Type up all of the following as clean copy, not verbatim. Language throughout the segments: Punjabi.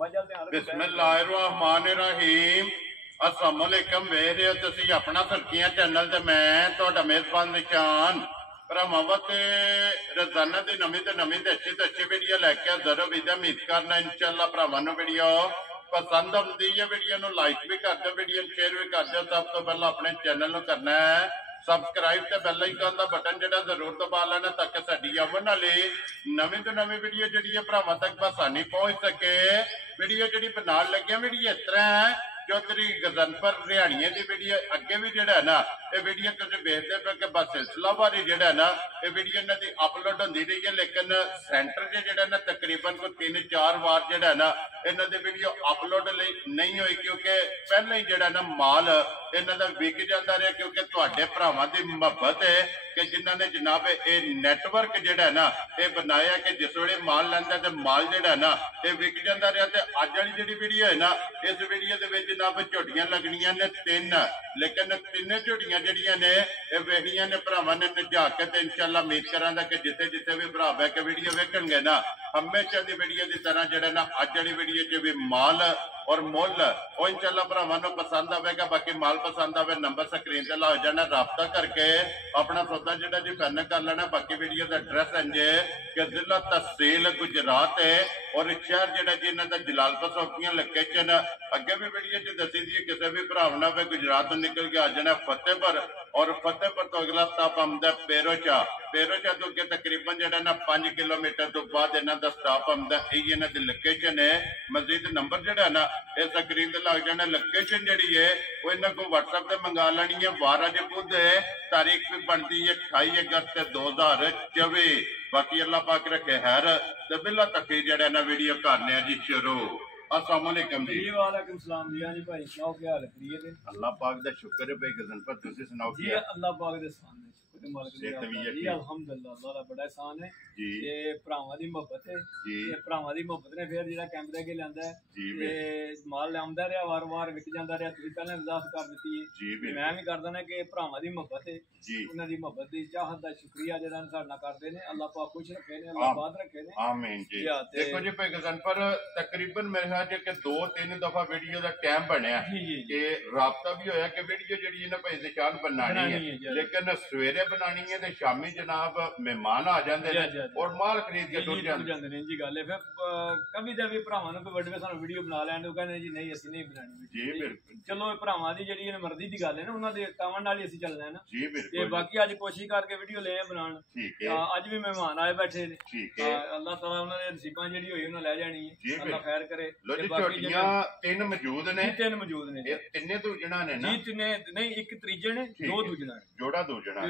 ਮਾਝਾ ਧਿਆਨ बिस्मिल्लाहिर्रहमानिर्रहीम अस्सलाम वालेकुम वेख रहे हो तुसीं अपना सरकियां चैनल ते मैं तुहाडा मेजबान निशान भरावां ते रोजाना दी नवीं ते अच्छी वीडियो लैके हाज़र हो। उम्मीद करना इंशाअल्लाह भरावां नूं वीडियो पसंद आउंदी है। वीडियो नूं लाइक भी कर दो, वीडियो शेयर भी कर दो। सब तो पहला अपने चैनल नूं करना है सबसक्राइब ते बैल आइकन दा बटन जिहड़ा जरूर दबा लेना ताकि साडी आवन वाली नवीं तो नवीं वीडियो जिहड़ी है भरावां तक बसानी पहुंच सके। वीडियो जिहड़ी बनाउण लगे वीडियो इस तरह है चौधरी गजनफर रिहाणिया की वीडियो अगे भी जिहड़ा है ना ये वीडियो तुसीं वेखदे पे कि बस सिलसिलावारी जिहड़ा है ना ये वीडियो इन्हां दी अपलोड होंदी रही है, लेकिन सेंटर च जिहड़ा ना तकरीबन कोई 3-4 बार जिहड़ा है ना इन्हां दी वीडियो अपलोड नहीं हुई क्योंकि पहले ही जिहड़ा ना माल इन्हां दा विक जांदा रहा क्योंकि तुहाडे भरावां दी मुहब्बत है कि जिन्हां ने जनाब ये नेटवर्क जिहड़ा है ना ये बनाया कि जिस वेले माल लैंदा ते माल जिहड़ा है ना ये विक जांदा रहा। ते अज वाली जिहड़ी वीडियो है ना इस वीडियो दे विच जनाब झोटियां लगनियां ने 3, लेकिन 3 झोटियां जिहड़ियां ने ये वेखणियां ने भरावां ने नजा के ते इंशाअल्लाह उम्मीद करांगा कि जिथे जिथे भी भरा बैठ के वीडियो वेखणगे ना हमेशा दी वीडियो की तरह जिहड़ा ना अज वाली वीडियो च भी माल और मुल वो इंशाअल्लाह भरावां नूं पसंद आवेगा। बाकी माल पसंद आवे नंबर स्क्रीन ते ला जाना, राबता करके अपना सौदा जिहड़ा जी फाइनल कर लेना। बाकी वीडियो का एड्रैस इंजे कि जिला तहसील गुजरात है और शहर जिहड़ा जी इन्हां दा जलालपुर चौकियां लोकेशन अगे भी वीडियो च दसी दी किसी भी भरा ना वे गुजरात तो निकल के आ जाना फतेहपुर और फतेहपुर तो अगला स्टॉप आउंदा पेरोचा तो अगे तकरीबन जिहड़ा ना 5 किलोमीटर तो बाद इन्हां दा स्टॉप आउंदा। यही इन्हां दी लोकेशन है। मजीद नंबर जिहड़ा ना इस स्क्रीन ते लग जाना। लोकेशन जिहड़ी है वो इन्हां को व्हाट्सएप ते मंगा लैनी है। 12 बुध है, तारीख भी बनती है 28 अगस्त 2024। बाकी अल्लाह पाक रखे खैर ते बिल्ला तक जिहड़ा ना वीडियो करने जी शुरू। अस्सलाम वालेकुम जी। वालेकुम सलाम जी। हाँ जी भाई सुनाओ क्या हाल है? अल्लाह पाक दा शुक्र है भाई गजनफर तुसीं सुनाओ जी अल्लाह पाक दे सामने अल्हम्दुलिल्लाह अल्लाह दा बड़ा एहसान है ते भरावां दी मोहब्बत है ते भरावां दी मोहब्बत ने फिर जेहड़ा कैमरे अगे लैंदा है ते माल लांदा रहा वार-वार विक जांदा रहा। तुसीं पहले वजाहत कर दित्ती है, मैं भी कर देना कि भरावां दी मोहब्बत है उन्हां दी मोहब्बत दी चाहत दा शुक्रिया जेहड़ा साडे नाल करदे ने। अल्लाह पाक खुश रखे ने, अल्लाह बाद रखे ने। आमीन जी। देखो जी भाई गजनफर तकरीबन मेरे ख्याल च 2-3 दफा वीडियो दा टाइम बनया कि राबता भी होया कि वीडियो जेहड़ी ना भाई निशान बनानी है, लेकिन सवेरे बनानी है ते शामी जनाब मेहमान आ जाते हैं और माल खरीद के टुर जाते हैं। जी गल है फिर कभी दा भी भरावां नूं कोई वड्डे सानूं वीडियो बना लैण दे, कहंदे जी नहीं असीं नहीं बनानी। जी बिल्कुल चलो भरावां दी जेहड़ी मर्जी दी गल है ना, उन्हां दे कामण नाल ही असीं चलना है ना। जी बिल्कुल। ते बाकी अज कोशिश करके वीडियो ले बनाण। ठीक है। अज भी मेहमान आए बैठे ने। ठीक है। अल्लाह ताला उन्हां दे नसीबां जेहड़ी होई उन्हां लै जानी है। अल्लाह खैर करे। लो जी झोटियां 3 मौजूद ने। 3 मौजूद ने। ये तिन्ने दूजना ने ना? जी तिन्ने नहीं, एक त्रीजे ने, 2 दूजना ने। जोड़ा दूजना।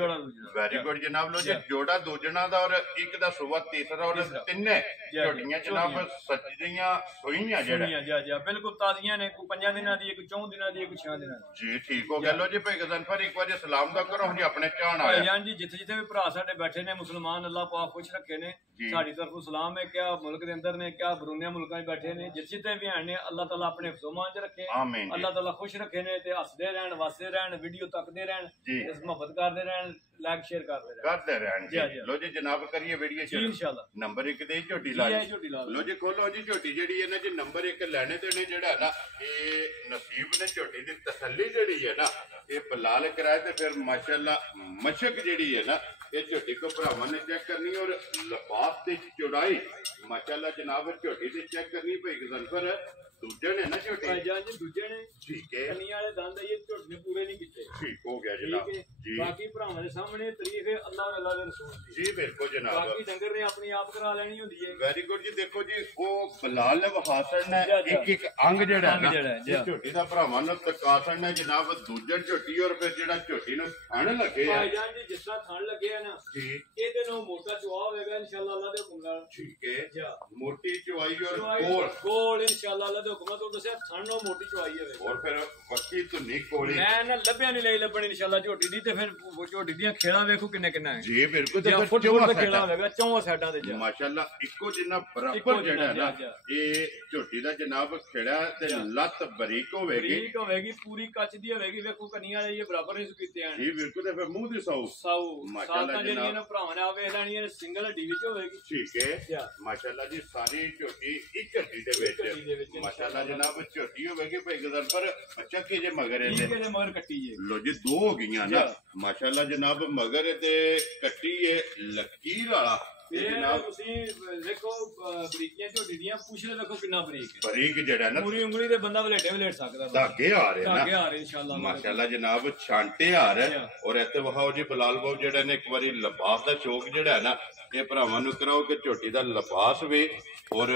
वेरी गुड जनाब। लो जी जोड़ा दूजना दा और एक दा सुबह तीसरा और तिन्ने झोटियां जनाब सच्चियां सोईयां जेड़ा बिल्कुल ताजियां ने। कोई 5 दिनां दी, एक 4 दिनां दी, एक 6 दिनां दी। जी ठीक हो गया। लो जी भाई गजनफर एक बार सलाम दा करो जी अपने चाहण वाले। भाईजान जी जिथे जिथे भी भरा साडे बैठे ने मुसलमान अल्लाह पाक खुश रखे ने। साडी तरफों सलाम है। क्या मुल्क दे अंदर ने, क्या बरूनिया मुल्कां च बैठे ने, जिथे जिथे भी हैं अल्लाह ताला अपने हिफ्ज़ो-मान च रखे। आमीन। अल्लाह ताला खुश रखे ने ते हसदे रहन, वसदे रहन, वीडियो तकदे रहन, इस मोहब्बत करदे रहन, लाइक शेयर करते रहन जी। लो जी जनाब करिए वीडियो शुरू इंशाअल्लाह। नंबर 1 ते झोटी ला लो जी। खोलो जी झोटी जेहड़ी है ना जी नंबर 1 लैने ते ने जेहड़ा ना ये नसीब ने झोटी दी तसल्ली जेहड़ी है ना ये बलाल कराए ते फिर माशाअल्लाह मशक जेहड़ी है ना ये झोटी को भरावां ने चेक करनी और लिबास दी चौड़ाई माशाअल्लाह जनाब झोटी दी चेक करनी भाई गजनफर दूजे ने ना झोटी। भाईजान जी दूजे ने। ठीक है। कन्नी वाले दंद ये झोटी ने पूरे नहीं कीते। ठीक हो गया जनाब जी। बाकी भरावां दे सामने तारीफ है अल्लाह अल्लाह दे रसूल दी। जी बिल्कुल जनाब। बाकी डंगर ने अपनी आप करा लेनी होंदी है। वेरी गुड जी। देखो जी वो बलाल ने विखा छड़ना एक अंग जेड़ा है ना झोटी दा भरावां नूं तका छड़ना जनाब दूजे झोटी और फिर जेड़ा झोटी नूं थण लगे भाईजान जी जिस तरह थण लगे है ना जी ਇਹਦੇ ਨੂੰ मोटा चुआ होगा इंशाअल्लाह अल्लाह दे हुक्म नाल। ठीक है। मोटी चुआई और गोल गोल इंशाअल्लाह अल्लाह ਦੇ ਹੁਕਮਾਂ ਤੋਂ ਦੱਸਿਆ ਥਣੋਂ ਮੋਟੀ ਚਵਾਈ ਹੋਵੇ ਹੋਰ ਫਿਰ ਵੱਕੀ ਧੁੰਨੀ ਕੋਲੀ ਮੈਂ ਨਾ ਲੱਭਿਆ ਨਹੀਂ ਲਈ ਲੱਭਣੀ ਇਨਸ਼ਾਅੱਲਾ ਝੋਟੀ ਦੀ ਤੇ ਫਿਰ ਝੋਟੀ ਦੀਆਂ ਖੇੜਾਂ ਵੇਖੋ ਕਿੰਨੇ ਕਿੰਨਾ ਹੈ ਜੀ ਬਿਲਕੁਲ ਤੇ ਫੁੱਟਬਾਲ ਦਾ ਖੇੜਾ ਹੋਵੇਗਾ ਚੌਵਾਂ ਸਾਈਡਾਂ ਤੇ ਮਾਸ਼ਾਅੱਲਾ ਇੱਕੋ ਜਿੰਨਾ ਬਰਾਬਰ ਜਿਹੜਾ ਨਾ ਇਹ ਝੋਟੀ ਦਾ ਜਨਾਬ ਖੇੜਾ ਤੇ ਲੱਤ ਬਰੀਕ ਹੋਵੇਗੀ ਪੂਰੀ ਕੱਚ ਦੀ ਹੋਵੇਗੀ ਵੇਖੋ ਕੰਨੀਆਂ ਵਾਲੇ ਇਹ ਬਰਾਬਰ ਨਹੀਂ ਕੀਤੇ ਆਣ ਜੀ ਬਿਲਕੁਲ ਤੇ ਫਿਰ ਮੂੰਹ ਦੀ ਸਾਊ ਮਾਸ਼ਾਅੱਲਾ ਜਿਹੜੀਆਂ ਨੇ ਭਰਾਵਾਂ ਨੇ ਆ ਵੇਖ ਲੈਣੀਆਂ ਸਿੰਗਲ ਹੱਡੀ ਵਿੱਚ ਹੋਵੇਗੀ ਠੀਕ ਹੈ ਮਾਸ਼ਾਅੱਲਾ ਜੀ ਸਾਰੀ ਝੋਟੀ ਇੱਕ ਹੱਡੀ ਦੇ ਵਿੱਚ ਮਾਸ਼ਾਅੱਲਾ ਜਨਾਬ ਝੋਟੀ ਹੋਵੇਗੀ ਭਾਈ ਗਦਰ ਪਰ ਅੱਛਾ ਕਿ ਜੇ ਮਗਰ ਇਹਦੇ ਮਗਰ ਕੱਟੀ ਜੇ ਲੋ ਜੀ ਦੋ ਹੋ ਗਈਆਂ ਨਾ ਮਾਸ਼ਾਅੱਲਾ ਜਨਾਬ ਮਗਰ ਤੇ ਕੱਟੀ ਹੈ ਲਕੀਰ ਵਾਲਾ ਇਹ ਤੁਸੀਂ ਦੇਖੋ ਬਰੀਕੀਆਂ ਝੋਟੀ ਦੀਆਂ ਪੁੱਛਲੇ ਦੇਖੋ ਕਿੰਨਾ ਬਰੀਕ ਜਿਹੜਾ ਨਾ ਪੂਰੀ ਉਂਗਲੀ ਦੇ ਬੰਦਾ ਵਲੇਟ ਸਕਦਾ ਧਾਗੇ ਆ ਰਹੇ ਧਾਗੇ ਆ ਰਹੇ ਇਨਸ਼ਾਅੱਲਾ ਮਾਸ਼ਾਅੱਲਾ ਜਨਾਬ ਛਾਂਟੇ ਆ ਰਹੇ ਔਰ ਇੱਥੇ ਵਹਾਓ ਜੀ ਬਲਾਲ ਬਾਉ ਜਿਹੜਾ ਨੇ ਇੱਕ ਵਾਰੀ ਲਿਬਾਸ ਦਾ ਸ਼ੌਕ ਜਿਹੜਾ ਹੈ ਨਾ ਇਹ ਭਰਾਵਾਂ ਨੂੰ ਕਰਾਓ ਕਿ ਝੋਟੀ ਦਾ ਲਿਬਾਸ ਵੀ ਔਰ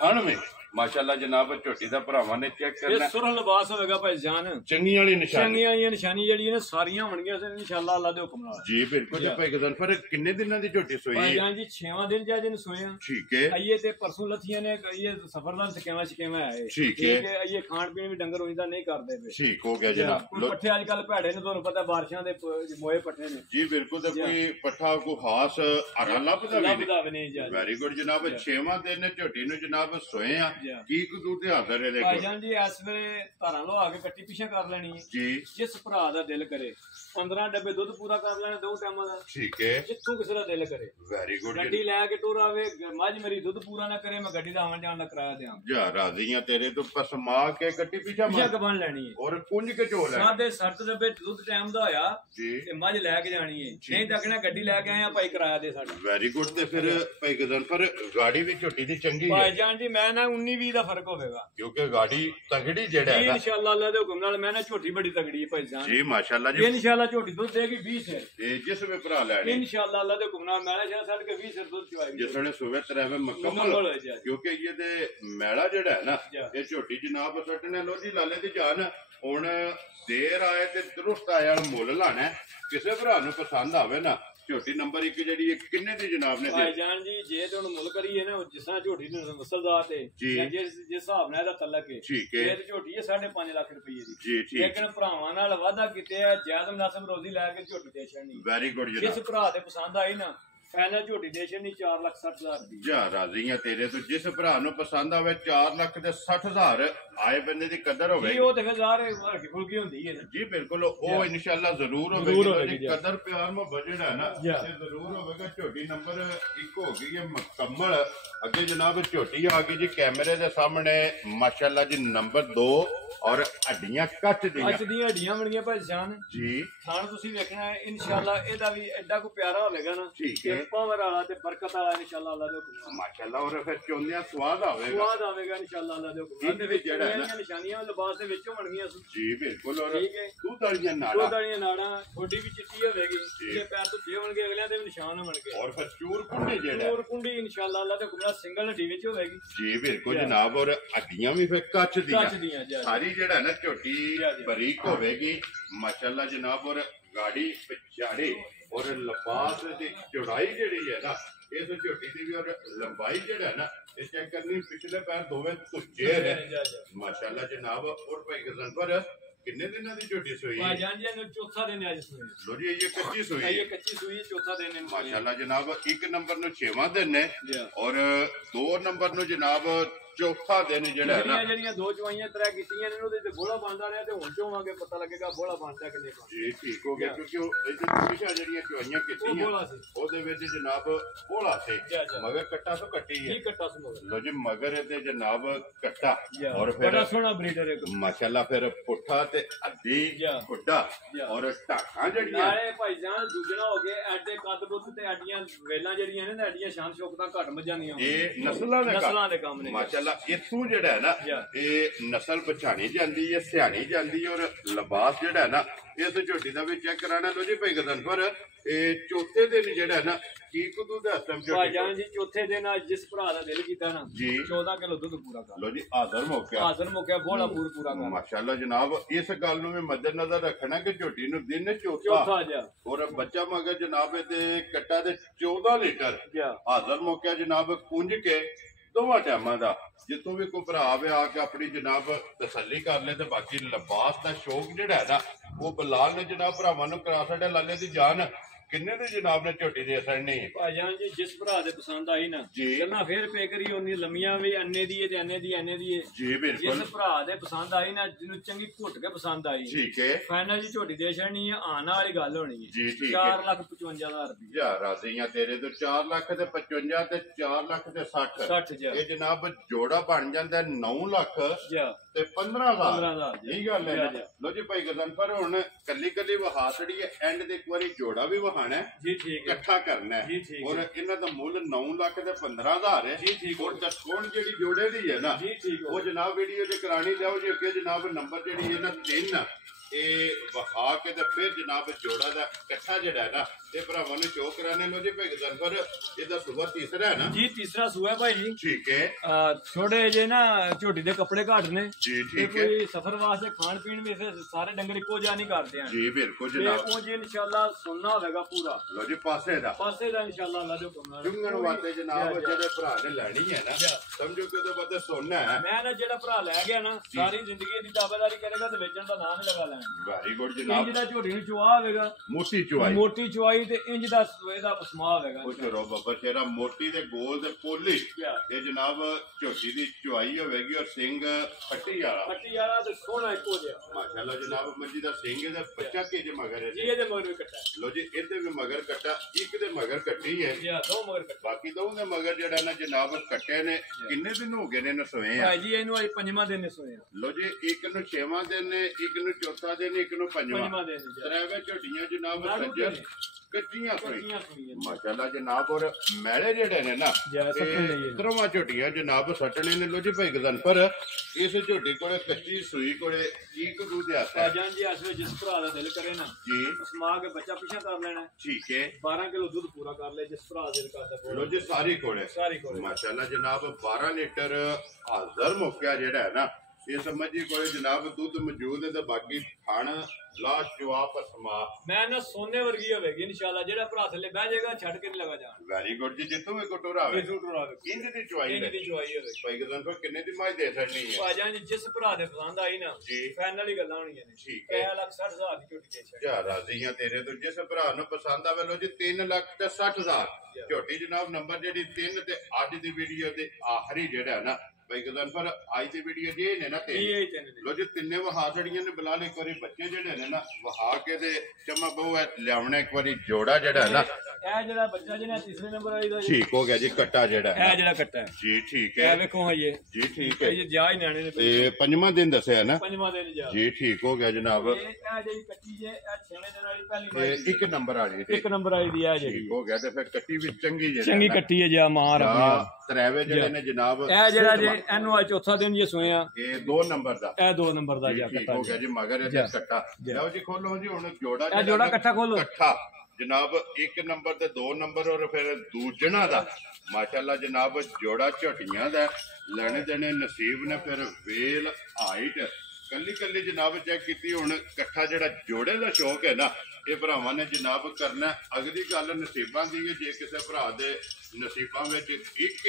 ਥਣ ਵੀ ਮਾਸ਼ਾਅੱਲਾ ਜਨਾਬ ਝੋਟੀ ਦਾ ਭਰਾਵਾਂ ਨੇ ਚੈੱਕ ਕਰਨਾ ਇਹ ਸੁਰਖ ਲਿਬਾਸ ਹੋਵੇਗਾ ਭਾਈ ਜਾਨ ਚੰਗੀ ਵਾਲੀ ਨਿਸ਼ਾਨੀ ਜਿਹੜੀ ਨੇ ਸਾਰੀਆਂ ਹੋਣਗੀਆਂ ਇਨਸ਼ਾਅੱਲਾ ਅੱਲਾ ਦੇ ਹੁਕਮ ਨਾਲ ਜੀ ਬਿਲਕੁਲ ਭਾਈ ਗਦਰ ਪਰ ਕਿੰਨੇ ਦਿਨਾਂ ਦੀ ਝੋਟੀ ਸੋਈ ਭਾਈ ਜਾਨ ਜੀ 6ਵਾਂ ਦਿਨ ਜਾ ਜਨ ਸੋਏ ਠੀਕ ਹੈ ਆਈਏ ਤੇ ਪਰਸੋਂ ਲੱਥੀਆਂ ਨੇ ਆਈਏ ਸਫਰ ਦਾ ਸਕੇਵਾ ਆਏ ਠੀਕ ਹੈ ਆਈਏ ਖਾਣ ਪੀਣ ਵੀ ਡੰਗਰ ਹੋਈਦਾ ਨਹੀਂ ਕਰਦੇ ਪਏ ਠੀਕ ਹੋ ਗਿਆ ਜਨਾਬ ਪੱਠੇ ਅੱਜ ਕੱਲ ਭੈੜੇ ਨੇ ਤੁਹਾਨੂੰ ਪਤਾ ਬਾਰਿਸ਼ਾਂ ਦੇ ਮੋਏ ਪੱਠੇ ਨੇ ਜੀ ਬਿਲਕੁਲ ਤੇ ਕੋਈ ਪੱਠਾ ਕੋ ਖਾਸ ਹਰਾ ਲੱਭਦਾ ਵੀ ਨਹੀਂ ਜੀ ਵੈਰੀ ਗੁੱਡ ਜਨਾਬ 6ਵਾਂ ਦਿਨ ਝੋਟੀ ਨੂੰ ਜਨਾਬ ਸੋਏ ਆ ਕੀ ਕੁ ਹਾਜ਼ਰ ਹੈ ਦੇਖੋ ਭਾਈ ਜਾਨ ਜੀ ਇਸ ਵੇਲੇ ਧਾਰਾਂ ਲੋ ਆ ਕੇ ਕੱਟੀ ਪਿੱਛੇ ਕਰ ਲੈਣੀ ਹੈ ਜੀ ਜਿਸ ਭਰਾ ਦਾ ਦਿਲ ਕਰੇ 15 ਡੱਬੇ ਦੁੱਧ ਪੂਰਾ ਕਰ ਲੈਣਾ 2 ਟਾਈਮਾਂ ਦਾ ਠੀਕ ਹੈ ਜਿੱਥੋਂ ਕਿਸੇ ਦਾ ਦਿਲ ਕਰੇ ਵੈਰੀ ਗੁੱਡ ਗੱਡੀ ਲੈ ਕੇ ਟੁਰ ਆਵੇ ਮੱਝ ਮੇਰੀ ਦੁੱਧ ਪੂਰਾ ਨਾ ਕਰੇ ਮੈਂ ਗੱਡੀ ਦਾ ਆਉਣ ਜਾਣ ਦਾ ਕਿਰਾਇਆ ਦਿਆਂ ਜਾ ਰਾਜ਼ੀਆਂ ਤੇਰੇ ਤੋਂ ਪਸਮਾ ਕੇ ਕੱਟੀ ਪਿੱਛੇ ਬਣ ਲੈਣੀ ਹੈ ਔਰ ਪੁੰਜ ਕੇ ਝੋਲ ਲੈਣਾ ਸਾਡੇ 60 ਡੱਬੇ ਦੁੱਧ ਟਾਈਮ ਦਾ ਹੋਇਆ ਤੇ ਮੱਝ ਲੈ ਕੇ ਜਾਣੀ ਹੈ ਨਹੀਂ ਤਾਂ ਕਿਹਨਾਂ ਗੱਡੀ ਲੈ ਕੇ ਆਏ ਆ ਭਾਈ ਕਿਰਾਇਆ ਦੇ ਸਾਡਾ ਵੈਰੀ ਗੁੱਡ ਤੇ ਫਿਰ ਭਾਈ ਗਦਨ ਪਰ ਗਾੜੀ ਵੀ ਝੋਟੀ ਦੀ ਚੰਗੀ ਹੈ ਭਾਈ ਜਾਨ ਜੀ ਮੈਂ ਨਾ 19-20 ਦਾ ਫਰਕ ਹੋਵੇਗਾ ਕਿਉਂਕਿ ਗਾੜੀ ਤਗੜੀ ਜਿਹੜਾ ਹੈ ਇਨਸ਼ਾਅੱਲਾ ਅੱਲਾ ਦੇ ਹੁਕਮ ਨਾਲ ਮੈਂ ਨਾ ਝੋਟੀ ਬੜੀ ਤਗੜੀ ਹੈ ਭਾਈ ਜਾਨ ਜੀ ਮਾਸ਼ਾਅੱਲਾ ਜੀ ਇਨਸ਼ਾਅੱਲਾ ਝੋਟੀ ਦੁੱਧ ਦੇਗੀ 20 ਸਿਰ ਤੇ ਜਿਸ ਵੇ ਭਰਾ ਲੈਣੀ ਇਨਸ਼ਾਅੱਲਾ ਅੱਲਾ ਦੇ ਹੁਕਮ ਨਾਲ ਮੈਂ ਨਾ ਛੱਡ ਕੇ 20 ਸਿਰ ਦੁੱਧ ਚਵਾਏਗੀ ਜਿਸ ਨੇ ਸੁਬਹ ਤਰ੍ਹਾਂ ਮੁਕੰਮਲ ਕਿਉਂਕਿ ਇਹਦੇ ਮੈਲਾ ਜਿਹੜਾ ਹੈ ਨਾ ਇਹ ਝੋਟੀ ਜਨਾਬ ਸੱਟਣੇ ਲੋਜੀ ਲਾਲੇ ਦੀ ਜਾਨ ਹੁਣ ਦੇਰ ਆਏ ਤੇ ਦਰੁਸਤ ਆਇਆ ਮੁੱਲ ਲਾਣਾ ਕਿਸੇ ਭਰਾ ਨੂੰ ਪਸੰਦ ਆਵੇ ਨਾ ਝੋਟੀ ਨੰਬਰ 1 ਜਿਹੜੀ ਕਿੰਨੇ ਦੀ ਜਨਾਬ ਨੇ ਭਾਈ ਜਾਨ ਜੀ ਜੇ ਤੇ ਹੁਣ ਮੁੱਲ ਕਰੀਏ ਨਾ ਜਿਸ ਤਰ੍ਹਾਂ ਝੋਟੀ ਨੂੰ ਨਸਲਦਾਰ ਤੇ ਜਿਸ ਹਿਸਾਬ ਨਾਲ ਇਹਦਾ ਤਲਕ ਹੈ ਠੀਕ ਹੈ ਇਹ ਝੋਟੀ ਹੈ 5.5 ਲੱਖ ਰੁਪਏ ਦੀ ਜੀ ਠੀਕ ਲੇਕਿਨ ਭਰਾਵਾਂ ਨਾਲ ਵਾਅਦਾ ਕੀਤੇ ਆ ਜਾਇਜ਼ ਮੁਨਾਸਬ ਰੋਜ਼ੀ ਲੈ ਕੇ ਝੋਟੀ ਦੇ ਛੜਨੀ ਵੈਰੀ ਗੁੱਡ ਜਨਾਬ ਜਿਸ ਭਰਾ ਦੇ ਪਸੰਦ ਆਈ ਨਾ ਫਾਈਨਲ ਝੋਟੀ ਦੇ ਛੜਨੀ 4,60,000 ਦੀ ਜਾ ਰਾਜ਼ੀਆਂ ਤੇਰੇ ਤੋਂ ਜਿਸ ਭਰਾ ਨੂੰ ਪਸੰਦ ਆਵੇ 4 ਲੱਖ ਤੇ 60,000 ਆਏ ਬੰਦੇ ਦੀ ਕਦਰ ਹੋਵੇ ਜੀ ਉਹ ਤੇ ਫਿਰ ਜ਼ਾਹਰ ਹਲਕੀ ਫੁਲਕੀ ਹੁੰਦੀ ਹੈ ਨਾ ਜੀ ਬਿਲਕੁਲ ਉਹ ਇਨਸ਼ਾਅੱਲਾ ਜ਼ਰੂਰ ਹੋਵੇਗੀ ਕਦਰ ਪਿਆਰ ਮੁਹੱਬਤ ਹੈ ਨਾ ਤੇ ਜ਼ਰੂਰ ਹੋਵੇਗਾ ਝੋਟੀ ਨੰਬਰ 1 ਹੋ ਗਈ ਹੈ ਮੁਕੰਮਲ ਅੱਗੇ ਜਨਾਬ ਝੋਟੀ ਆ ਗਈ ਜੀ ਕੈਮਰੇ ਦੇ ਸਾਹਮਣੇ ਮਾਸ਼ਾਅੱਲਾ ਜੀ ਨੰਬਰ 2 ਔਰ ਹੱਡੀਆਂ ਕੱਚ ਦੀਆਂ ਹੱਡੀਆਂ ਬਣੀਆਂ ਭਾਈ ਜਾਨ ਜੀ ਥਾਣ ਤੁਸੀਂ ਵੇਖਣਾ ਹੈ ਇਨਸ਼ਾਅੱਲਾ ਇਹਦਾ ਵੀ ਐਡਾ ਕੋ ਪਿਆਰਾ ਹੋਵੇਗਾ ਨਾ ਠੀਕ ਹੈ ਪਾਵਰ ਵਾਲਾ ਤੇ ਬਰਕਤ ਵਾਲਾ ਇਨਸ਼ਾਅੱਲਾ ਅੱਲਾ ਦੇ ਹੁਕਮ ਮਾਸ਼ਾਅੱਲਾ ਔਰ ਫਿਰ ਚੋਂਦਿਆਂ ਸਵਾਦ ਆਵੇਗਾ ਇਨਸ਼ਾਅੱਲਾ ਅੱਲਾ ਦੇ ਹੁਕਮ ਦੇ ਵਿੱਚ ਜਿਹੜੀਆਂ ਨਿਸ਼ਾਨੀਆਂ ਲਿਬਾਸ ਦੇ ਵਿੱਚੋਂ ਬਣੀਆਂ ਜੀ ਬਿਲਕੁਲ ਔਰ ਤੂੰ ਦਲੀਆਂ ਨਾੜਾਂ ਥੋੜੀ ਵੀ ਚਿੱਟੀ ਹੋਵੇਗੀ ਜੇ ਪੈਰ ਤੋਂ ਜੇ ਹੋਣਗੇ ਅਗਲਿਆਂ ਦੇ ਵੀ ਨਿਸ਼ਾਨ ਹੋਣਗੇ ਔਰ ਫਿਰ ਚੂਰ ਕੁੰਡੀ ਜਿਹੜਾ ਚੂਰ ਕੁੰਡੀ ਇਨਸ਼ਾਅੱਲਾ ਅੱਲਾ ਦੇ ਹੁਕਮ ਨਾਲ ਸਿੰਗਲ ਹੱਡੀ ਵਿੱਚ ਹੋਵੇਗੀ ਜੀ ਬਿਲਕੁਲ ਜਨਾਬ ਔਰ ਹੱਡੀਆਂ ਵੀ ਫਿਰ ਕੱਚ ਦੀਆਂ ਸਾਰੀ ਜਿਹੜਾ ਨਾ ਝੋਟੀ ਬਰੀਕ ਹੋਵੇਗੀ ਮਾਸ਼ਾਅੱਲਾ ਜਨਾਬ ਔਰ ਗਾੜੀ ਪਿਛਾੜੇ ਔਰ ਲਿਬਾਸ ਦੀ ਚੌੜਾਈ ਜਿਹੜੀ ਹੈ ਨਾ ਇਸ ਝੋਟੀ ਦੀ ਵੀ ਔਰ ਲੰਬਾਈ ਜਿਹੜਾ ਹੈ ਨਾ ਇਹ ਚੈੱਕ ਕਰਨੀ ਪਿਛਲੇ ਪੈਰ ਦੋਵੇਂ ਧੁੱਜੇ ਨੇ ਮਾਸ਼ਾਅੱਲਾ ਜਨਾਬ ਔਰ ਭਾਈ ਗਜ਼ਨ ਪਰ ਕਿੰਨੇ ਦਿਨਾਂ ਦੀ ਝੋਟੀ ਸੋਈ ਭਾਈ ਜਾਨ ਜੀ ਨੂੰ ਚੌਥਾ ਦਿਨ ਅੱਜ ਸੋਈ ਲੋ ਜੀ ਇਹ ਕੱਚੀ ਸੋਈ ਇਹ ਕੱਚੀ ਸੋਈ ਚੌਥਾ ਦਿਨ ਹੈ ਮਾਸ਼ਾਅੱਲਾ ਜਨਾਬ 1 ਨੰਬਰ ਨੂੰ 6ਵਾਂ ਦਿਨ ਹੈ ਔਰ 2 ਨੰਬਰ ਨੂੰ ਜਨਾਬ ਚੌਥਾ ਦਿਨ ਜਿਹੜਾ ਹੈ ਨਾ ਜਿਹੜੀਆਂ 2 ਚਵਾਈਆਂ ਤਰਾ ਕੀਤੀਆਂ ਨੇ ਉਹਦੇ ਤੇ ਬੋਲਾ ਬਣਦਾ ਰਿਹਾ ਤੇ ਹੁਣ ਚੋਵਾਂਗੇ ਪਤਾ ਲੱਗੇਗਾ ਬੋਲਾ ਬਣਦਾ ਕਿੰਨੇ ਕਾ ਜੀ ਠੀਕ ਹੋ ਗਿਆ ਕਿਉਂਕਿ ਉਹ ਇਹਦੇ ਪਿਛਾ ਜਿਹੜੀਆਂ ਚਵਾਈਆਂ ਕੀਤੀਆਂ ਉਹਦੇ ਵਿੱਚ ਜਨਾਬ ਬੋਲਾ ਸੀ ਮਗਰ ਕੱਟਾ ਸੋ ਕੱਟੀ ਹੈ ਕੱਟਾ ਸੋ ਲੋ ਜੀ ਮਗਰ ਤੇ ਜਨਾਬ ਕੱਟਾ ਔਰ ਫਿਰ ਬੜਾ ਸੋਹਣਾ ਬਰੀਡਰ ਹੈ ਮਾਸ਼ਾਅੱਲਾ ਫਿਰ ਪੁੱਠਾ ਤੇ ਅੱਧੀ ਖੁੱਡਾ ਔਰ ਢਾਕਾਂ ਜਿਹੜੀਆਂ ਨਾਲੇ ਭਾਈ ਜਾਨ ਦੂਜਣਾ ਹੋ ਗਏ ਐਡੇ ਕੱਦ ਬੁੱਤ ਤੇ ਐਡੀਆਂ ਵੇਲਾਂ ਜਿਹੜੀਆਂ ਨੇ ਐਡੀਆਂ ਸ਼ਾਨ ਸ਼ੌਕਤਾਂ ਘਟ ਮਜਾਨੀਆਂ ਇਹ ਨਸਲਾਂ ਦੇ ਕੰਮ ਨੇ ਇਥੋਂ ਜਿਹੜਾ ਹੈ ਨਾ ਇਹ ਨਸਲ ਪਛਾਣੀ ਜਾਂਦੀ ਹੈ ਸਿਆਣੀ ਜਾਂਦੀ ਔਰ ਲਿਬਾਸ ਜਿਹੜਾ ਹੈ ਨਾ ਇਸ ਝੋਟੀ ਦਾ ਵੀ ਚੈੱਕ ਕਰਾਣਾ ਲੋ ਜੀ ਭਾਈ ਗਦਨ ਪਰ ਇਹ ਚੌਥੇ ਦਿਨ ਜਿਹੜਾ ਹੈ ਨਾ ਕੀ ਕੁ ਦਾ ਹਸਮ ਭਾਈ ਜਾਨ ਜੀ ਚੌਥੇ ਦਿਨ ਜਿਸ ਭਰਾ ਦਾ ਦਿਲ ਕੀਤਾ ਨਾ 14 ਕਿਲੋ ਦੁੱਧ ਪੂਰਾ ਕਰ ਲੋ ਜੀ ਹਾਜ਼ਰ ਮੌਕਿਆ ਬੋਲਾ ਪੂਰਾ ਕਰ ਮਾਸ਼ਾਅੱਲਾ ਜਨਾਬ ਇਸ ਗੱਲ ਨੂੰ ਵੀ ਮੱਦੇ ਨਜ਼ਰ ਰੱਖਣਾ ਕਿ ਝੋਟੀ ਨੂੰ ਦਿਨ ਚੌਥਾ ਔਰ ਬੱਚਾ ਮਗਰ ਜਨਾਬ ਤੇ ਕੱਟਾ ਤੇ 14 ਲੀਟਰ ਹਾਜ਼ਰ ਮੌਕਿਆ ਜਨਾਬ ਪੁੰਜ ਕੇ ਦੋਵਾਂ ਟਾਈਮਾਂ ਦਾ। ਜਿੱਥੋਂ ਵੀ ਕੋਈ ਭਰਾ ਆਵੇ ਆ ਕੇ ਆਪਣੀ ਜਨਾਬ ਤਸੱਲੀ ਕਰ ਲੈ। ਤੇ ਬਾਕੀ ਲਿਬਾਸ ਦਾ ਸ਼ੌਕ ਜਿਹੜਾ ਹੈ ਨਾ ਉਹ ਬਲਾਲ ਨੇ ਜਨਾਬ ਭਰਾਵਾਂ ਨੂੰ ਕਰਾ ਛੱਡਿਆ। ਲਾਲੇ ਦੀ ਜਾਨ ਕਿੰਨੇ ਦੀ ਜਨਾਬ ਨੇ ਝੋਟੀ ਦੇ ਸੜਨੀ ਭਾਈਜਾਨ ਜੀ ਜਿਸ ਭਰਾ ਦੇ ਪਸੰਦ ਆਈ ਨਾ ਗੱਲਾਂ ਫੇਰ ਪੇ ਕਰੀ ਉਹਨੀ ਲੰਮੀਆਂ ਵੀ ਅੰਨੇ ਦੀ ਤੇ ਅੰਨੇ ਦੀ ਜੀ ਬਿਲਕੁਲ। ਜਿਸ ਭਰਾ ਦੇ ਪਸੰਦ ਆਈ ਨਾ ਜਿਹਨੂੰ ਚੰਗੀ ਘੁੱਟ ਕੇ ਪਸੰਦ ਆਈ ਠੀਕ ਹੈ ਫਾਈਨਲ ਜੀ ਝੋਟੀ ਦੇ ਛੜਨੀ ਹੈ ਆਣ ਵਾਲੀ ਗੱਲ ਹੋਣੀ ਹੈ ਜੀ। ਠੀਕ 4,55,000 ਰੁਪਏ ਯਾਰ ਰਾਜ਼ੀਆਂ ਤੇਰੇ ਤੋਂ 4 ਲੱਖ ਤੇ 55 ਤੇ 4 ਲੱਖ ਤੇ 60 ਇਹ ਜਨਾਬ ਜੋੜਾ ਬਣ ਜਾਂਦਾ 9 ਲੱਖ ਤੇ 15,000 ਇਹ ਗੱਲ ਹੈ। ਲੋ ਜੀ ਭਾਈ ਗਰਦਨਪੁਰ ਹੁਣ ਕੱਲੀ ਕੱਲੀ ਵਹਾ ਛੜੀ ਹੈ ਐਂਡ ਦੇ ਇੱਕ ਵਾਰੀ ਜੋੜਾ ਵੀ ਵਹਾਣਾ ਜੀ ਠੀਕ ਹੈ ਇਕੱਠਾ ਕਰਨਾ ਹੈ ਔਰ ਇਹਨਾਂ ਦਾ ਮੁੱਲ 9 ਲੱਖ ਤੇ 15,000 ਹੈ ਜੀ ਠੀਕ। ਔਰ ਦਸਕੋਣ ਜਿਹੜੀ ਜੋੜੇ ਦੀ ਹੈ ਨਾ ਉਹ ਜਨਾਬ ਵੀਡੀਓ ਤੇ ਕਰਾਣੀ ਲਿਆਓ ਜੀ ਅੱਗੇ ਜਨਾਬ ਨੰਬਰ ਜਿਹੜੀ ਹੈ ਨਾ 3 ਇਹ ਵਹਾ ਕੇ ਤੇ ਫਿਰ ਜਨਾਬ ਜੋੜਾ ਦਾ ਇਕੱਠਾ ਜਿਹੜਾ ਹੈ ਨਾ ਇਹ ਭਰਾਵਾਂ ਨੂੰ ਚੋ ਕਰਾਣੇ। ਲੋ ਜੀ ਭਾਈ ਗਰਦਨਪੁਰ ਇਹਦਾ ਸੂਆ ਤੀਸਰਾ ਹੈ ਨਾ ਜੀ ਤੀਸਰਾ ਸੂਆ ਭਾਈ ਜੀ ਠੀਕ ਹੈ। ਛੋੜੇ ਜੇ ਨਾ ਝੋਟੀ ਦੇ ਕੱਪੜੇ ਘੱਟ ਨੇ ਜੀ ਠੀਕ ਹੈ। ਕੋਈ ਸਫਰ ਵਾਸਤੇ ਖਾਣ ਪੀਣ ਵੀ ਸਾਰੇ ਡੰਗਰ ਇੱਕੋ ਜਿਹਾ ਨਹੀਂ ਕਰਦੇ ਆ ਜੀ ਬਿਲਕੁਲ ਜਨਾਬ। ਉਹ ਜੀ ਇਨਸ਼ਾਅੱਲਾ ਸੁਣਨਾ ਹੋਵੇਗਾ ਪੂਰਾ। ਲੋ ਜੀ ਪਾਸੇ ਦਾ ਇਨਸ਼ਾਅੱਲਾ ਅੱਲਾ ਦੇ ਹੁਕਮ ਨਾਲ ਜੁੰਗਣ ਵਾਸਤੇ ਜਨਾਬ ਜਿਹੜੇ ਭਰਾ ਨੇ ਲੈਣੀ ਹੈ ਨਾ ਸਮਝੋ ਕਿ ਉਹਦੇ ਬਾਅਦ ਸੁਣਨਾ ਹੈ। ਮੈਂ ਨਾ ਜਿਹੜਾ ਭਰਾ ਲੈ ਗਿਆ ਨਾ ਸਾਰੀ ਜ਼ਿੰਦਗੀ ਦੀ ਦਾਅਵੇਦਾਰੀ ਕਰੇਗਾ ਤੇ ਵੇਚਣ ਦਾ ਨਾਮ ਹੀ ਲਗਾ ਲੈਣਾ। ਵੈਰੀ ਗੁੱਡ ਜਨਾਬ। ਜਿਹੜਾ ਝੋਟੀ ਨੂੰ ਚੁਆ ਹੋਵੇਗਾ ਮੋਟੀ ਚੁਆਈ ਤੇ ਇੰਜ ਦਾ ਇਹਦਾ ਪਸਮਾ ਹੋਵੇਗਾ। ਉਹ ਚਲੋ ਬੱਬਰ ਸ਼ੇਰਾ ਮੋਟੀ ਦੇ ਗੋਲ ਦੇ ਪੋਲੀ ਇਹ ਜਨਾਬ ਝੋਟੀ ਦੀ ਚੁਆਈ ਹੋਵੇਗੀ ਔਰ ਸਿੰਘ ਫੱਟੀ ਵਾਲਾ ਤੇ ਸੋਹਣਾ ਇੱਕੋ ਜਿਹਾ ਮਾਸ਼ਾਅੱਲਾ ਜਨਾਬ। ਮੱਜੀ ਦਾ ਸਿੰਘ ਇਹਦਾ ਬੱਚਾ ਕੇ ਜੇ ਮਗਰ ਹੈ ਜੀ ਇਹਦੇ ਮਗਰ ਵੀ ਕੱਟਾ। ਲੋ ਜੀ ਇਹਦੇ ਵੀ ਮਗਰ ਕੱਟਾ ਇੱਕ ਦੇ ਮਗਰ ਕੱਟੀ ਹੈ ਦੋ ਮਗਰ ਕੱਟਾ ਬਾਕੀ ਦੋ ਦੇ ਮਗਰ ਜਿਹੜਾ ਨਾ ਜਨਾਬ ਕੱਟੇ ਨੇ ਕਿੰਨੇ ਦਿਨ ਹੋ ਗਏ ਨੇ ਨਸੋਏ ਆ ਭਾਈ ਜੀ ਇਹਨੂੰ ਅੱਜ 5ਵਾਂ ਦਿਨ ਨਸੋਏ। ਲੋ ਜੀ ਇੱਕ ਨੂੰ 6ਵਾਂ ਦਿਨ ਨੇ ਇੱਕ ਨੂੰ 4ਥਾ ਦਿਨ ਇੱਕ ਨੂੰ 5ਵਾਂ ਦਿਨ ਤਰੇਵੇਂ ਝੋਟੀਆਂ ਜਨਾਬ ਸੱਜਣ ਕੱਚੀਆਂ ਸੋਈਆਂ ਮਾਸ਼ਾਅੱਲਾ ਜਨਾਬ। ਔਰ ਮੈਲੇ ਜਿਹੜੇ ਨੇ ਨਾ ਤਰਵਾਂ ਝੋਟੀਆਂ ਜਨਾਬ ਸੱਟਣੇ ਨੇ। ਲੋ ਜੀ ਭਾਈ ਗਰਦਨਪੁਰ ਇਸ ਝੋਟੀ ਕੋਲੇ ਕੱਚੀ ਸੂਈ ਕੋਲੇ ਕੀ ਕਰੂ ਦੇ ਆਸਾ ਜਾਨ ਜੀ ਅਸਲ ਜਿਸ ਭਰਾ ਦਾ ਦਿਲ ਕਰੇ ਨਾ ਜੀ ਸਮਾ ਕੇ ਬੱਚਾ ਪਿੱਛਾ ਕਰ ਲੈਣਾ ਠੀਕ ਹੈ। 12 ਕਿਲੋ ਦੁੱਧ ਪੂਰਾ ਕਰ ਲੈ ਜਿਸ ਭਰਾ ਦਿਲ ਕਰਦਾ। ਲੋ ਜੀ ਸਾਰੀ ਕੋਲੇ ਮਾਸ਼ਾਅੱਲਾ ਜਨਾਬ 12 ਲੀਟਰ ਹਾਜ਼ਰ ਮੁੱਕਿਆ ਜਿਹੜਾ ਹੈ ਨਾ ਇਹ ਸਮਝੀ ਕੋਲੇ ਜਨਾਬ ਦੁੱਧ ਮੌਜੂਦ ਹੈ ਤੇ ਬਾਕੀ ਥਣ ਲਾਜਵਾਬ ਸਮਾ ਮੈਂ ਨਾ ਸੋਨੇ ਵਰਗੀ ਹੋਵੇਗੀ ਇਨਸ਼ਾਅੱਲਾ। ਜਿਹੜਾ ਭਰਾ ਥੱਲੇ ਬਹਿ ਜਾਏਗਾ ਛੱਡ ਕੇ ਨਹੀਂ ਲਗਾ ਜਾਣ। ਵੈਰੀ ਗੁੱਡ ਜੀ। ਜਿੱਥੋਂ ਵੀ ਕਟੋਰਾ ਹੋਵੇ ਇੰਜ ਦੀ ਚੁਆਈ ਹੋਵੇ। ਭਾਈ ਗਰਦਨਪੁਰ ਕਿੰਨੇ ਦੀ ਮਾਈ ਦੇ ਸਕਣੀ ਹੈ ਭਾਜਾਂ ਜੀ ਜਿਸ ਭਰਾ ਦੇ ਪਸੰਦ ਆਈ ਨਾ ਫਾਈਨਲ ਹੀ ਗੱਲਾਂ ਹੋਣੀਆਂ ਨੇ। ਠੀਕ ਹੈ 1,60,000 ਦੀ ਝੋਟੀ ਦੇ ਛੱਡ ਜਾ ਰਾਜ਼ੀਆਂ ਤੇਰੇ ਤੋਂ ਜਿਸ ਭਰਾ ਨੂੰ ਪਸੰਦ ਆਵੇ। ਲੋ ਜੀ 3,60,000 ਝੋਟੀ ਜਨਾਬ। ਨੰਬਰ ਜਿਹੜੀ 3 ਤੇ ਅੱਜ ਦੀ ਵੀਡੀਓ ਦੇ ਆਖਰੀ ਜਿਹੜਾ ਨਾ ਭਾਈ ਗਰਦਨਪੁਰ ਅੱਜ ਦੀ ਵੀਡੀਓ ਜੇ ਨੇ ਨਾ ਲੋ ਜੀ ਤਿੰਨੇ ਵਹਾ ਛੜੀਆਂ ਨੇ। ਬਲਾਲ ਇੱਕ ਵਾਰੀ ਬੱਚੇ ਜਿਹੜੇ ਨੇ ਨਾ ਵਹਾ ਕੇ ਤੇ ਚਮਾ ਬਹੁ ਲਿਆਉਣਾ ਇੱਕ ਵਾਰੀ ਜੋੜਾ ਜਿਹੜਾ ਨਾ ਇਹ ਜਿਹੜਾ ਬੱਚਾ ਜਿਹਨੇ ਤੀਸਰੇ ਨੰਬਰ ਵਾਲੀ ਦਾ ਠੀਕ ਹੋ ਗਿਆ ਜੀ ਕੱਟਾ ਜਿਹੜਾ ਇਹ ਜਿਹੜਾ ਕੱਟਾ ਹੈ ਜੀ ਠੀਕ ਹੈ। ਇਹ ਵੇਖੋ ਇਹ ਜੀ ਠੀਕ ਹੈ। ਇਹ ਜਾ ਹੀ ਨਿਆਣੇ ਨੇ ਤੇ 5ਵਾਂ ਦਿਨ ਦੱਸਿਆ ਨਾ 5ਵਾਂ ਦਿਨ ਜਾ ਜੀ ਠੀਕ ਹੋ ਗਿਆ ਜਨਾਬ। ਇਹ ਜਿਹੜੀ ਕੱਟੀ ਜੇ ਇਹ 6ਵੇਂ ਦਿਨ ਵਾਲੀ ਪਹਿਲੀ ਤੇ ਇੱਕ ਨੰਬਰ ਵਾਲੀ ਇੱਕ ਨੰਬਰ ਵਾਲੀ ਦੀ ਆ ਜਿਹੜੀ ਠੀਕ ਹੋ ਗਿਆ। ਤੇ ਫਿਰ ਕੱਟੀ ਵੀ ਚੰਗੀ ਕੱਟੀ ਹੈ ਜੀ ਮਾਰ ਆਪਣੀ ਤਰੇਵੇਂ ਜਿਹੜੇ ਨੇ ਜਨਾਬ। ਇਹ ਜਿਹੜਾ ਜੇ ਇਹਨੂੰ ਅੱਜ ਚੌਥਾ ਦਿਨ ਜੇ ਸੋਇਆ ਇਹ 2 ਨੰਬਰ ਦਾ ਇਹ 2 ਨੰਬਰ ਦਾ ਜਾ ਕੱਟਾ ਹੋ ਗਿਆ ਜੀ ਮਗਰ ਇਹ ਕੱਟਾ। ਲਓ ਜੀ ਖੋਲੋ ਜੀ ਹੁਣ ਜੋੜਾ ਇਹ ਜੋੜਾ ਇਕੱਠਾ ਖੋਲੋ ਇਕੱਠਾ ਜਨਾਬ 1 ਨੰਬਰ ਤੇ 2 ਨੰਬਰ ਔਰ ਫਿਰ ਦੂਜਣਾ ਦਾ ਮਾਸ਼ਾਅੱਲਾ ਜਨਾਬ ਜੋੜਾ ਝੋਟੀਆਂ ਦਾ ਲੈਣੇ ਦੇਣੇ ਨਸੀਬ ਨੇ। ਫਿਰ ਵੇਲ ਹਾਈਟ ਕੱਲੀ ਕੱਲੀ ਜਨਾਬ ਚੈੱਕ ਕੀਤੀ। ਹੁਣ ਇਕੱਠਾ ਜਿਹੜਾ ਜੋੜੇ ਦਾ ਸ਼ੌਕ ਹੈ ਨਾ ਇਹ ਭਰਾਵਾਂ ਨੇ ਜਨਾਬ ਕਰਨਾ। ਅਗਲੀ ਗੱਲ ਨਸੀਬਾਂ ਦੀ ਹੈ। ਜੇ ਕਿਸੇ ਭਰਾ ਦੇ ਨਸੀਬਾਂ ਵਿੱਚ ਇੱਕ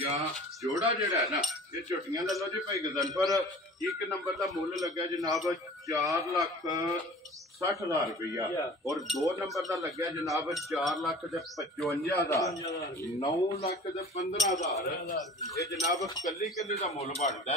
ਜਾਂ ਜੋੜਾ ਜਿਹੜਾ ਹੈ ਨਾ ਇਹ ਝੋਟੀਆਂ ਦਾ। ਲੋ ਜੀ ਭਾਈ ਗਰਦਨਪੁਰ 1 ਨੰਬਰ ਦਾ ਮੁੱਲ ਲੱਗਾ ਜਨਾਬ 4,60,000 ਰੁਪਇਆ ਔਰ 2 ਨੰਬਰ ਦਾ ਲੱਗਿਆ ਜਨਾਬ 4,55,000 9 ਲੱਖ ਤੇ 15,000 ਇਹ ਜਨਾਬ ਕੱਲੀ ਕੱਲੀ ਦਾ ਮੁੱਲ ਬਣਦਾ।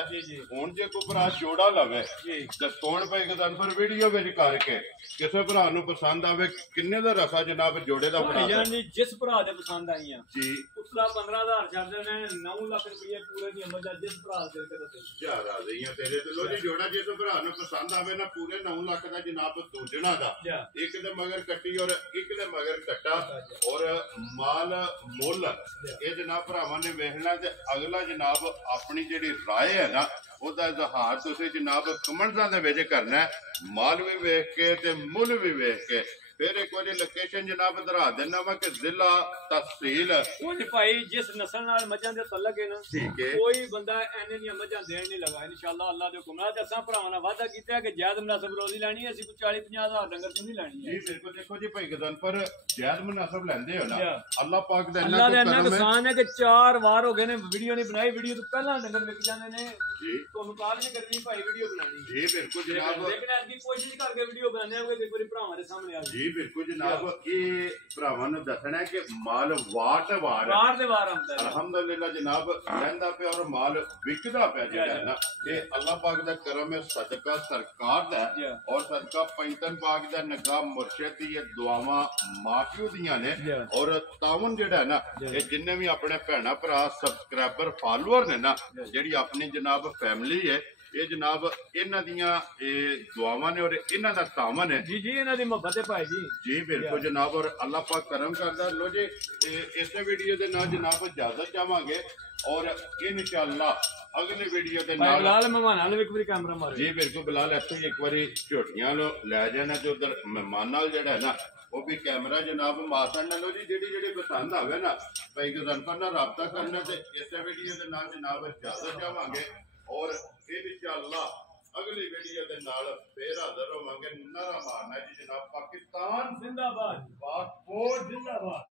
ਹੁਣ ਜੇ ਕੋਈ ਭਰਾ ਜੋੜਾ ਲਵੇ ਤੇ ਕੌਣ ਭਾਈ ਗਰਦਨਪੁਰ ਵੀਡੀਓ ਵਿੱਚ ਕਰਕੇ ਕਿਸੇ ਭਰਾ ਨੂੰ ਪਸੰਦ ਆਵੇ ਕਿੰਨੇ ਦਾ ਰਸਾ ਜਨਾਬ ਜੋੜੇ ਦਾ ਬਣਾ ਜੀ ਜਿਸ ਭਰਾ ਦੇ ਪਸੰਦ ਆਈਆਂ ਜੀ ਉਸਲਾ 15,000 ਛੱਡ ਦੇਣੇ 9 ਲੱਖ ਰੁਪਏ ਪੂਰੇ ਦੀ ਅਮਲ ਦਾ ਜਿਸ ਭਰਾ ਦੇ ਕਰਦੇ ਜਾ ਰਾਜ਼ੀਆਂ ਤੇਰੇ ਤੇ। ਲੋ ਜੀ ਜੋੜਾ ਜੇ ਤੋਂ ਭਰਾ ਨੂੰ ਪਸੰਦ ਆਵੇ ਨਾ ਪੂਰੇ 9 ਲੱਖ ਦਾ ਜਨਾਬ ਦੂਜਣਾ ਦਾ ਇੱਕ ਦੇ ਮਗਰ ਕੱਟੀ ਔਰ ਇੱਕ ਦੇ ਮਗਰ ਕੱਟਾ ਔਰ ਮਾਲ ਮੁੱਲ ਇਹ ਜਨਾਬ ਭਰਾਵਾਂ ਨੇ ਵੇਖਣਾ ਤੇ ਅਗਲਾ ਜਨਾਬ ਆਪਣੀ ਜਿਹੜੀ ਰਾਏ ਹੈ ਨਾ ਉਹਦਾ ਇਜ਼ਹਾਰ ਤੁਸੀਂ ਜਨਾਬ ਕਮੈਂਟਾਂ ਦੇ ਵਿੱਚ ਕਰਨਾ। ਮਾਲ ਵੀ ਵੇਖ ਕੇ ਤੇ ਮੁੱਲ ਵੀ ਵੇਖ ਕੇ ਫਿਰ ਇੱਕ ਵਾਰੀ ਲੋਕੇਸ਼ਨ ਜਨਾਬ ਦਰਾ ਦੇਣਾ ਵਾ ਕਿ ਜ਼ਿਲ੍ਹਾ ਤਹਿਸੀਲ ਕੁਝ ਭਾਈ ਜਿਸ ਨਸਲ ਨਾਲ ਮੱਝਾਂ ਦੇ ਤਲਕ ਹੈ ਨਾ ਠੀਕ ਹੈ ਕੋਈ ਬੰਦਾ ਐਨੇ ਦੀਆਂ ਮੱਝਾਂ ਦੇਣ ਨਹੀਂ ਲਗਾ ਇਨਸ਼ਾਅੱਲਾ ਅੱਲਾਹ ਦੇ ਹੁਕਮ ਨਾਲ ਤੇ ਅਸਾਂ ਭਰਾਵਾਂ ਨਾਲ ਵਾਅਦਾ ਕੀਤਾ ਕਿ ਜਾਇਜ਼ ਮੁਨਾਸਬ ਰੋਜ਼ੀ ਲੈਣੀ ਹੈ ਅਸੀਂ ਕੋਈ 40-50 ਹਜ਼ਾਰ ਡੰਗਰ ਨਹੀਂ ਲੈਣੀ ਹੈ ਜੀ ਬਿਲਕੁਲ ਦੇਖੋ ਜੀ ਭਾਈ ਗਦਨ ਪਰ ਜਾਇਜ਼ ਮੁਨਾਸਬ ਲੈਂਦੇ ਹੋ ਨਾ ਅੱਲਾਹ ਪਾਕ ਦਾ ਅੱਲਾਹ ਦਾ ਇੰਨਾ ਕਿਸਾਨ ਹੈ ਕਿ 4 ਵਾਰ ਹੋ ਗਏ ਨੇ ਵੀਡੀਓ ਨਹੀਂ ਬਣਾਈ ਵੀਡੀਓ ਤੋਂ ਪਹਿਲਾਂ ਡੰਗਰ ਵਿਕ ਜਾਂਦੇ ਨੇ ਜੀ ਤੁਹਾਨੂੰ ਕਾਲ ਨਹੀਂ ਕਰਨੀ ਭਾਈ ਵੀਡੀਓ ਬਣਾਣੀ ਜੀ ਬਿਲਕੁਲ ਜਨਾਬ ਲੇਕਿਨ ਅੱਜ ਦੀ ਕੋਸ਼ਿਸ਼ ਕਰਕੇ ਵੀਡੀਓ ਬਣਾਉਂਦੇ ਹਾਂ ਕਿ ਇੱਕ ਵਾਰੀ ਭਰਾਵਾਂ ਦੇ ਸਾਹਮਣੇ ਆ ਜੀ ਬਿਲਕੁਲ ਜਨਾਬ ਇਹ ਭਰਾਵਾਂ ਨੂੰ ਦੱਸਣਾ ਕਿ ਮਾਲ ਵਾਰ ਤੇ ਵਾਰ ਆਉਂਦਾ ਅਲਹਮਦੁਲਿਲਾ ਜਨਾਬ ਰਹਿੰਦਾ ਪਿਆ ਔਰ ਮਾਲ ਵਿਕਦਾ ਪਿਆ ਜਿਹੜਾ ਨਾ ਇਹ ਅੱਲਾਹ ਪਾਕ ਦਾ ਕਰਮ ਹੈ ਸਦਕਾ ਸਰਕਾਰ ਦਾ ਔਰ ਸਦਕਾ ਪੈਂਤਨ ਪਾਕ ਦਾ ਨਿਗਾਹ ਮੁਰਸ਼ਿਦ ਦੀ ਇਹ ਦੁਆਵਾਂ ਮਾਪਿਓ ਦੀਆਂ ਨੇ ਔਰ ਤਾਵਨ ਜਿਹੜਾ ਨਾ ਇਹ ਜਿੰਨੇ ਵੀ ਆਪਣੇ ਭੈਣਾ ਭਰਾ ਸਬਸਕ੍ਰਾਈਬਰ ਫਾਲੋਅਰ ਨੇ ਨਾ ਜਿਹੜੀ ਆਪਣੀ ਜਨਾਬ ਫੈਮਿਲੀ ਹੈ ਇਹ ਜਨਾਬ ਇਹਨਾਂ ਦੀਆਂ ਇਹ ਦੁਆਵਾਂ ਨੇ ਔਰ ਇਹਨਾਂ ਦਾ ਤਾਮਨ ਹੈ ਜੀ ਜੀ ਇਹਨਾਂ ਦੀ ਮੁਹੱਬਤ ਹੈ ਭਾਈ ਜੀ ਜੀ ਬਿਲਕੁਲ ਜਨਾਬ ਔਰ ਅੱਲਾਹ ਪਾਕ ਕਰਮ ਕਰਦਾ ਲੋ ਜੀ ਇਸੇ ਵੀਡੀਓ ਦੇ ਨਾਲ ਜਨਾਬ ਇਜਾਜ਼ਤ ਚਾਹਾਂਗੇ ਔਰ ਇਨਸ਼ਾਅੱਲਾ ਅਗਲੇ ਵੀਡੀਓ ਦੇ ਨਾਲ ਬਿਲਾਲ ਮਹਿਮਾਨਾਂ ਨੂੰ ਇੱਕ ਵਾਰੀ ਕੈਮਰਾ ਮਾਰੋ ਜੀ ਬਿਲਕੁਲ ਬਿਲਾਲ ਇੱਥੇ ਇੱਕ ਵਾਰੀ ਝੋਟੀਆਂ ਲੈ ਜਾਣਾ ਤੇ ਉਧਰ ਮਹਿਮਾਨ ਨਾਲ ਜਿਹੜਾ ਹੈ ਨਾ ਉਹ ਵੀ ਕੈਮਰਾ ਜਨਾਬ ਮਾਸਣ ਨਾਲੋਂ ਜੀ ਜਿਹੜੀ ਪਸੰਦ ਆਵੇ ਨਾ ਭਾਈ ਗਜ਼ਨਫਰ ਨਾਲ ਰਾਬਤਾ ਕਰਨਾ ਤੇ ਇਸੇ ਵੀਡੀਓ ਦੇ ਨਾਲ ਜਨਾਬ ਇਜਾਜ਼ਤ ਚਾਹਾਂਗੇ ਔਰ ਇਨਸ਼ਾਅੱਲਾ ਅਗਲੀ ਵੀਡੀਓ ਦੇ ਨਾਲ ਫੇਰ ਹਾਜ਼ਰ ਹੋਵਾਂਗੇ ਨਾਰਾ ਮਾਰਨਾ ਜੀ ਜਨਾਬ ਪਾਕਿਸਤਾਨ ਜ਼ਿੰਦਾਬਾਦ ਪਾਸਪੋਰਟ ਜ਼ਿੰਦਾਬਾਦ।